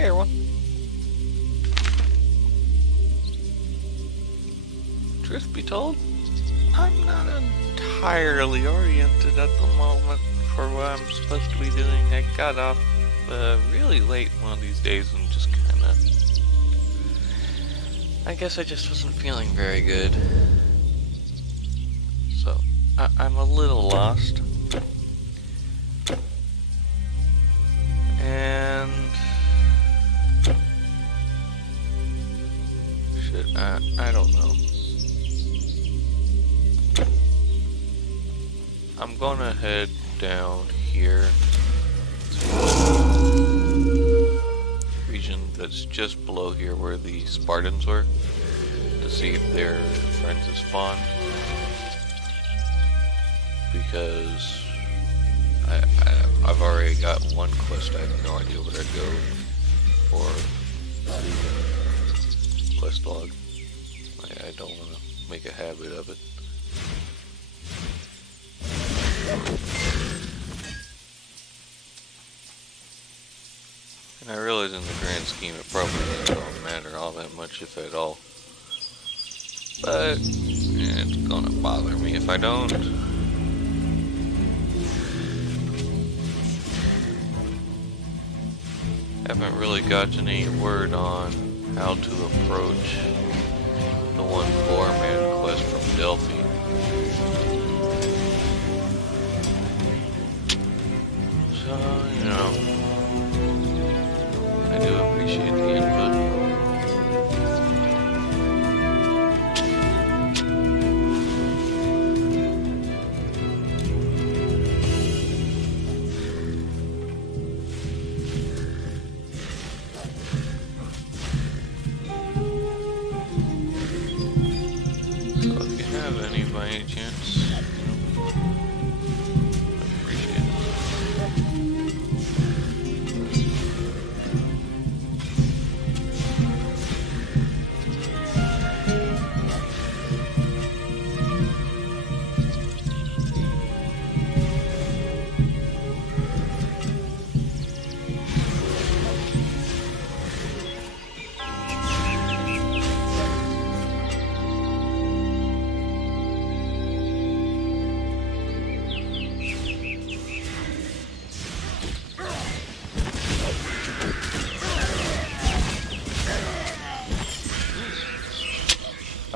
Hey everyone. Truth be told, I'm not entirely oriented at the moment for what I'm supposed to be doing. I got off really late one of these days and just kinda... I guess I just wasn't feeling very good. So, I'm a little lost. And... shit, I don't know. I'm gonna head down here to the region that's just below here where the Spartans were to see if their friends have spawned, because I've already got one quest. I have no idea where to go for the quest log. I don't want to make a habit of it. And I realize in the grand scheme it probably don't matter all that much, if at all. But it's gonna bother me if I don't. Haven't really gotten any word on how to approach the one 4-man quest from Delphi. So, you know, I do appreciate the input. So if you have any by any chance, I appreciate it.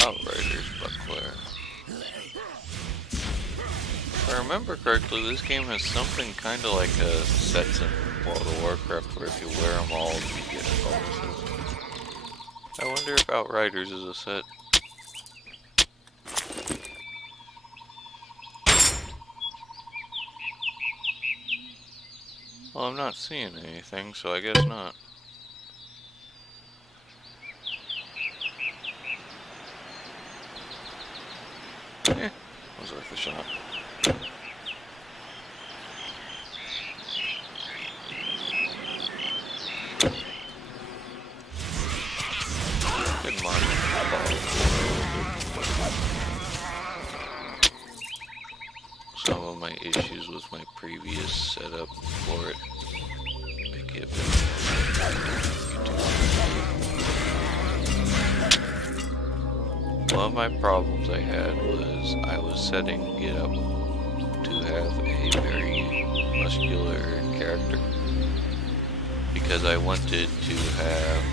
Outriders Buckler. If I remember correctly, this game has something kind of like a sets in World of Warcraft where if you wear them all, you get bonuses. I wonder if Outriders is a set. Well, I'm not seeing anything, so I guess not. Eh, was worth a shot. Good morning. Some of my issues with my previous setup for it make it one of my problems I had was I was setting it up to have a very muscular character because I wanted to have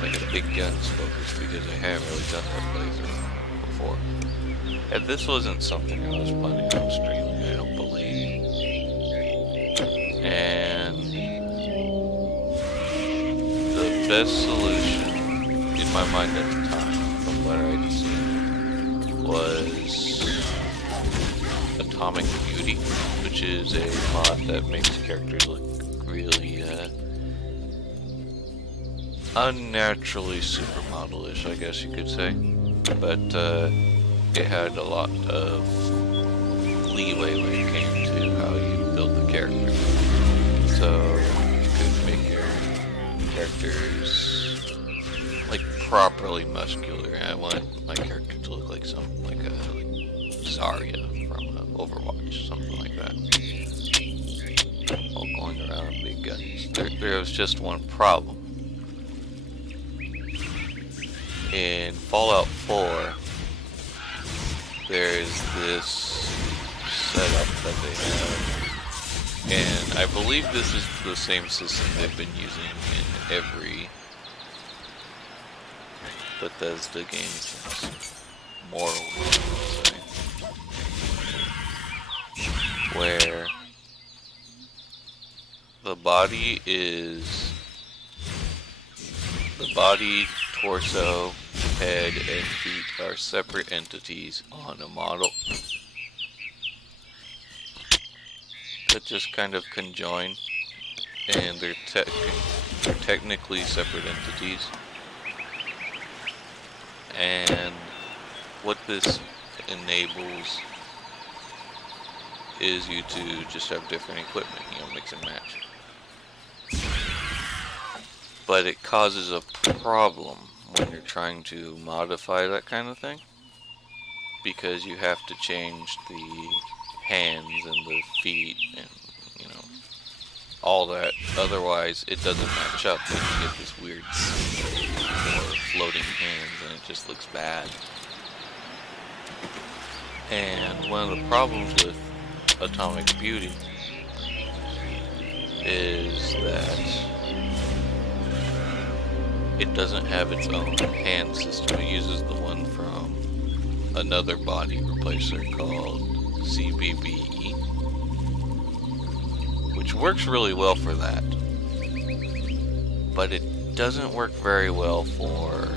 like a big guns focus, because I haven't really done that playthrough before. And this wasn't something I was planning on streaming, I don't believe. And the best solution in my mind at the time, from what I'd seen, was Atomic Beauty, which is a mod that makes characters look really unnaturally supermodel-ish, I guess you could say. But it had a lot of leeway when it came to how you build the character. So you could make your characters like properly muscular. I want my character to look like something like a Zarya from Overwatch, something like that. All going around big miniguns. There was just one problem. In Fallout 4, there's this setup that they have, and I believe this is the same system they've been using in every Bethesda game since Morrowind, where the body, torso, head, and feet are separate entities on a model that just kind of conjoin, and they're technically separate entities. And what this enables is you to just have different equipment, mix and match. But it causes a problem when you're trying to modify that kind of thing, because you have to change the hands and the feet and all that, otherwise it doesn't match up and you get this weird or floating hands and it just looks bad. And one of the problems with Atomic Beauty is that it doesn't have its own hand system. It uses the one from another body replacer called CBBE, which works really well for that, but it doesn't work very well for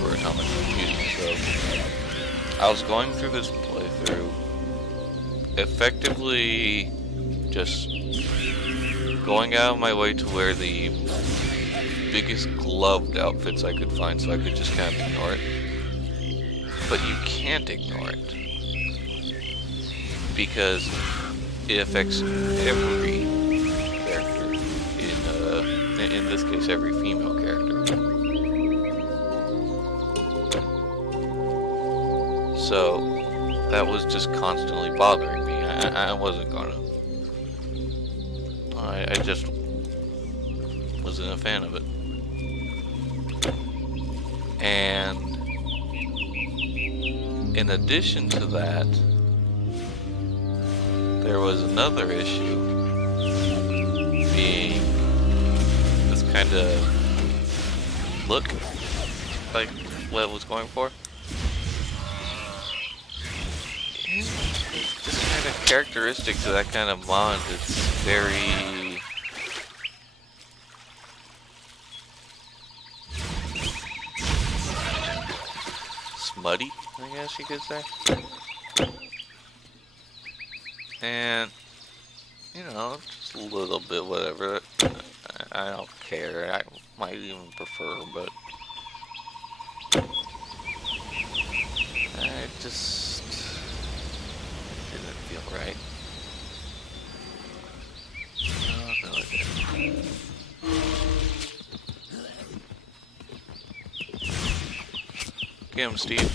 for Atomic Beauty. So I was going through this playthrough, effectively just going out of my way to wear the biggest gloved outfits I could find so I could just kind of ignore it. But you can't ignore it, because it affects every character, in this case every female character. So that was just constantly bothering me. I wasn't gonna. I just wasn't a fan of it. And in addition to that, there was another issue, being this kind of look like what I was going for. Just kind of characteristic to that kind of mod. It's very smutty, I guess you could say. And, just a little bit whatever. I don't care. I might even prefer, but I just didn't feel right. No, it didn't. Get him, Steve.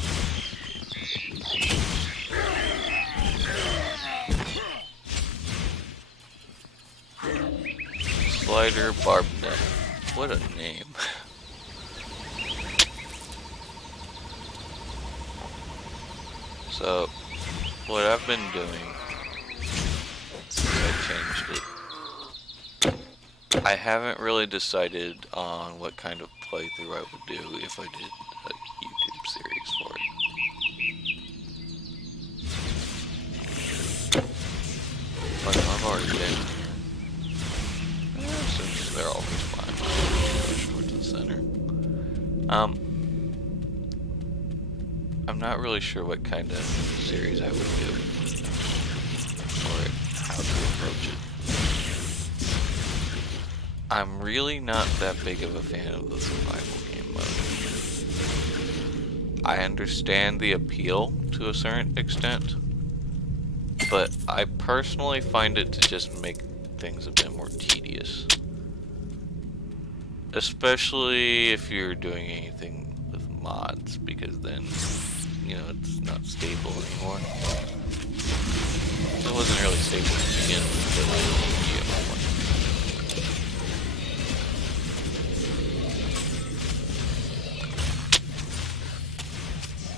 Slider Barbnet. What a name. So, what I've been doing since I changed it, I haven't really decided on what kind of playthrough I would do if I did a YouTube series for it. But I've already been here, since they're always fine. Push towards the center. I'm not really sure what kind of series I would do, or how to approach it. I'm really not that big of a fan of the survival game mode. I understand the appeal to a certain extent, but I personally find it to just make things a bit more tedious. Especially if you're doing anything with mods, because then you know, it's not stable anymore. It wasn't really stable to begin with, but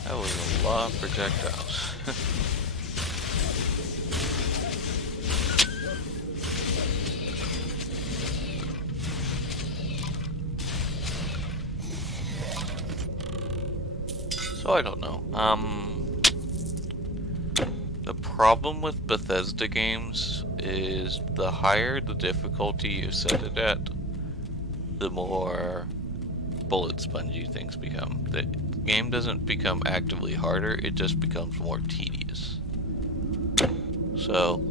that was a lot of projectiles. So I don't know. The problem with Bethesda games is the higher the difficulty you set it at, the more bullet spongy things become. The game doesn't become actively harder, it just becomes more tedious. So,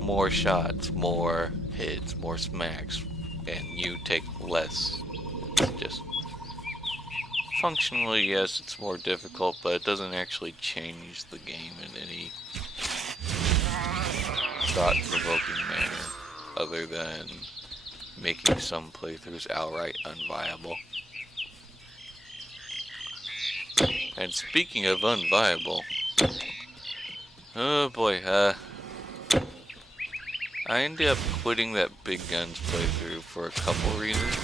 more shots, more hits, more smacks, and you take less. It's just... Functionally, yes, it's more difficult, but it doesn't actually change the game in any thought-provoking manner, other than making some playthroughs outright unviable. And speaking of unviable, oh boy, I ended up quitting that Big Guns playthrough for a couple reasons.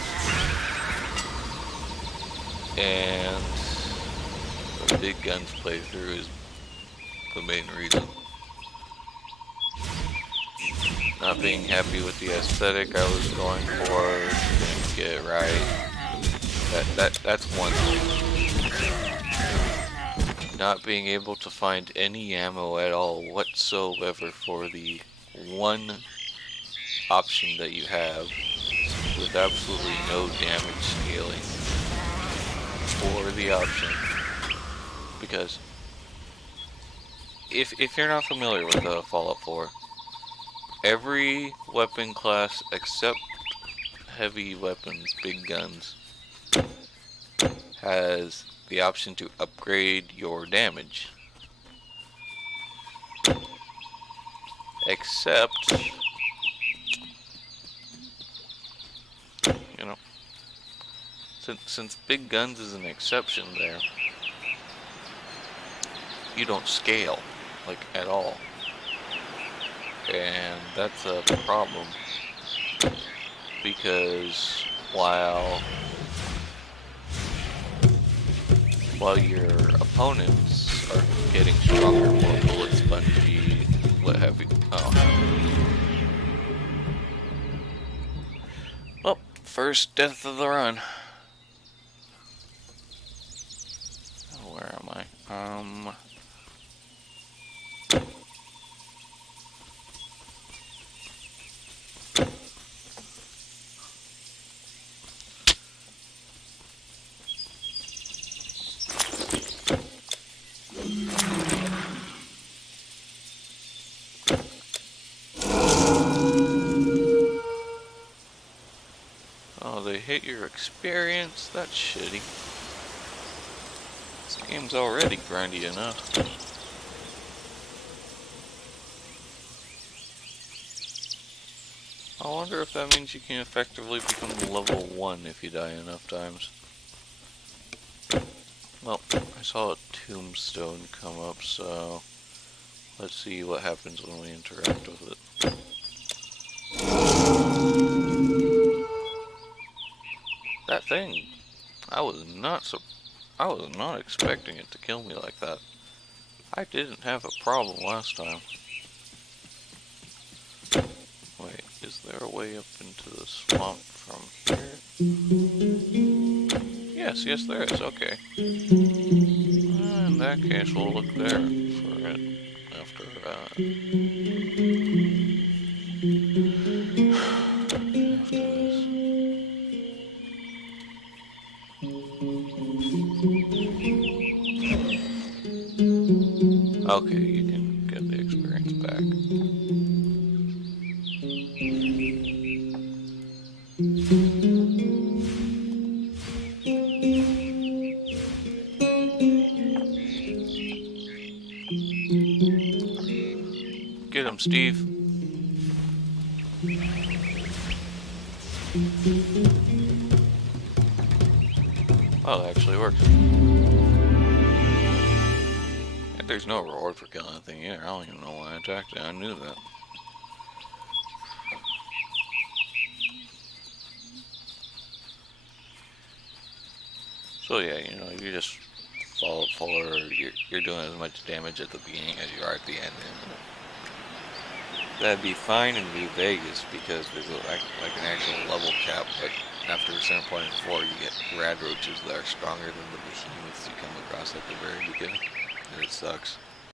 And the Big Guns playthrough is the main reason. Not being happy with the aesthetic I was going for, didn't get it right. That's one thing. Not being able to find any ammo at all whatsoever for the one option that you have, with absolutely no damage scaling for the option. Because if you're not familiar with Fallout 4, every weapon class except heavy weapons, big guns, has the option to upgrade your damage. Except, you know, since big guns is an exception there, you don't scale, like, at all. And that's a problem, because while your opponents are getting stronger, more bullet spongy, what have you. Well, first death of the run. Oh, where am I? Oh, they hit your experience? That's shitty. This game's already grindy enough. I wonder if that means you can effectively become level 1 if you die enough times. Well, I saw a tombstone come up, so let's see what happens when we interact with it. That thing, I was not expecting it to kill me like that. I didn't have a problem last time. Wait, is there a way up into the swamp from here? Yes, there is, okay. In that case, we'll look there for it after, okay, you can get the experience back. Get him, Steve. Oh, that actually works. there's no reward for killing that thing either. I don't even know why I attacked it. I knew that. So yeah, you know, you just follow forward. You're doing as much damage at the beginning as you are at the end. And that'd be fine in New Vegas because there's like an actual level cap. But after a certain point in 4, you get rad roaches that are stronger than the behemoths you come across at the very beginning, and it sucks.